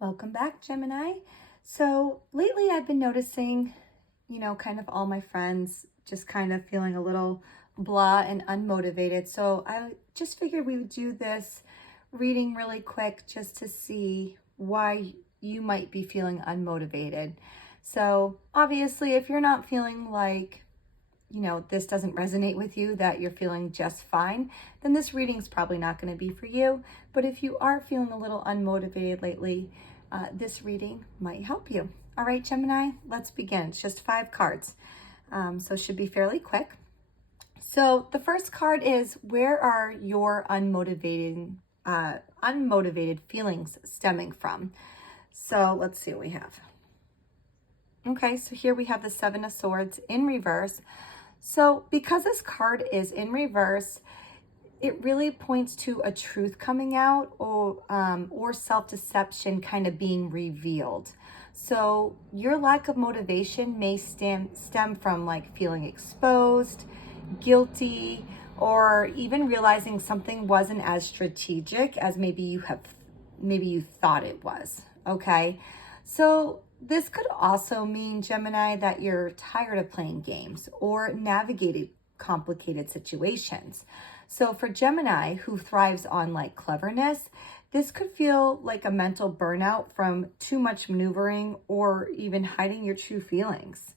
Welcome back, Gemini. So lately I've been noticing, kind of all my friends just kind of feeling a little blah and unmotivated. So I just figured we would do this reading really quick just to see why you might be feeling unmotivated. So obviously, if you're not feeling like this doesn't resonate with you, that you're feeling just fine, then this reading is probably not going to be for you. But if you are feeling a little unmotivated lately, this reading might help you. All right, Gemini, let's begin. It's just 5 cards, so it should be fairly quick. So the first card is, where are your unmotivated feelings stemming from? So let's see what we have. Okay, so here we have the 7 of Swords in reverse. So because this card is in reverse, it really points to a truth coming out, or self-deception kind of being revealed. So your lack of motivation may stem from like feeling exposed, guilty, or even realizing something wasn't as strategic as maybe you thought it was. Okay, so this could also mean, Gemini, that you're tired of playing games or navigating complicated situations. So for Gemini, who thrives on like cleverness, this could feel like a mental burnout from too much maneuvering or even hiding your true feelings.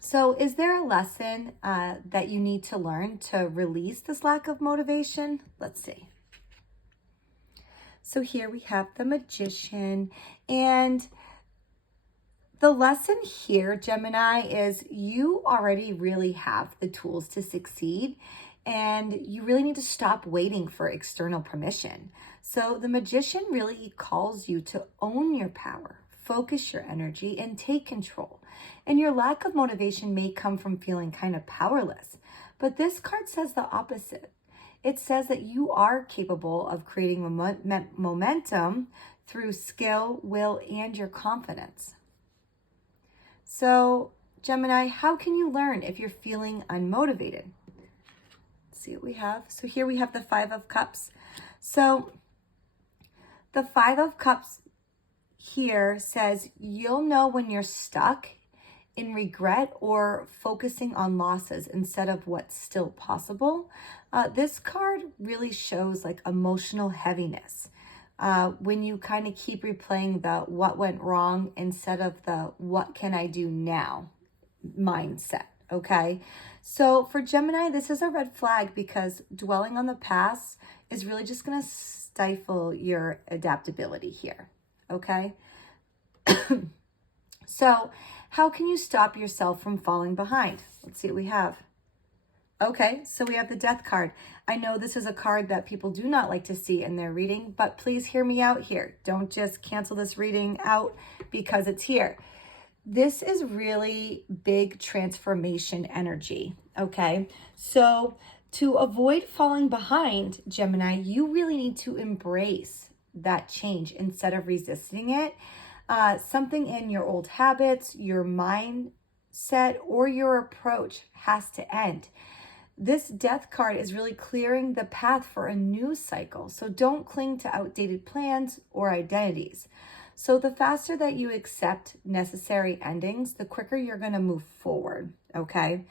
So is there a lesson that you need to learn to release this lack of motivation? Let's see. So here we have the Magician, and the lesson here, Gemini, is you already really have the tools to succeed, and you really need to stop waiting for external permission. So the Magician really calls you to own your power, focus your energy, and take control. And your lack of motivation may come from feeling kind of powerless, but this card says the opposite. It says that you are capable of creating momentum through skill, will, and your confidence. So, Gemini, how can you learn if you're feeling unmotivated? Let's see what we have. So here we have the 5 of Cups. So the 5 of Cups here says you'll know when you're stuck in regret or focusing on losses instead of what's still possible. This card really shows like emotional heaviness. When you kind of keep replaying the what went wrong instead of the what can I do now mindset, okay? So for Gemini, this is a red flag because dwelling on the past is really just going to stifle your adaptability here, okay? So how can you stop yourself from falling behind? Let's see what we have. Okay, so we have the Death card. I know this is a card that people do not like to see in their reading, but please hear me out here. Don't just cancel this reading out because it's here. This is really big transformation energy, okay? So to avoid falling behind, Gemini, you really need to embrace that change instead of resisting it. Something in your old habits, your mindset, or your approach has to end. This Death card is really clearing the path for a new cycle. So don't cling to outdated plans or identities. So the faster that you accept necessary endings, the quicker you're going to move forward, okay?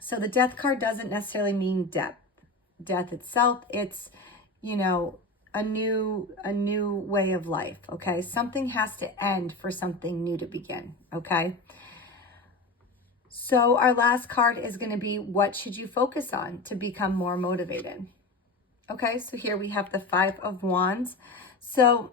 So the Death card doesn't necessarily mean death itself. It's, a new way of life, okay? Something has to end for something new to begin, okay? So our last card is going to be, what should you focus on to become more motivated? Okay, so here we have the 5 of Wands. So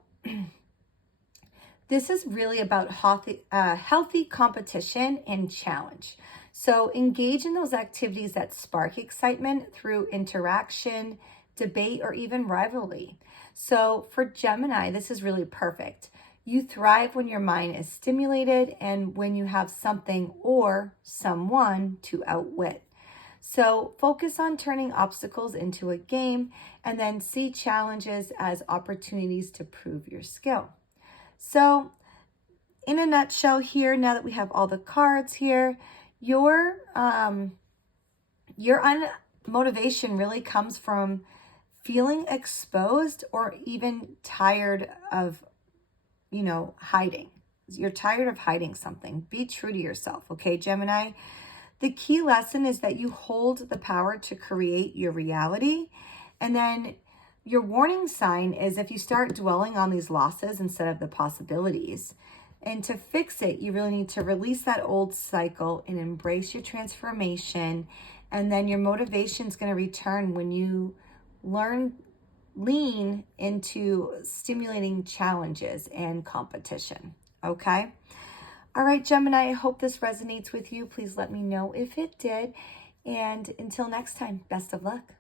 this is really about healthy competition and challenge. So engage in those activities that spark excitement through interaction, debate, or even rivalry. So for Gemini, this is really perfect. You thrive when your mind is stimulated and when you have something or someone to outwit. So focus on turning obstacles into a game and then see challenges as opportunities to prove your skill. So in a nutshell here, now that we have all the cards here, your motivation really comes from feeling exposed or even tired of, hiding. You're tired of hiding something. Be true to yourself, okay, Gemini? The key lesson is that you hold the power to create your reality. And then your warning sign is if you start dwelling on these losses instead of the possibilities. And to fix it, you really need to release that old cycle and embrace your transformation. And then your motivation is going to return when you lean into stimulating challenges and competition. Okay? All right, Gemini, I hope this resonates with you. Please let me know if it did. And until next time, best of luck.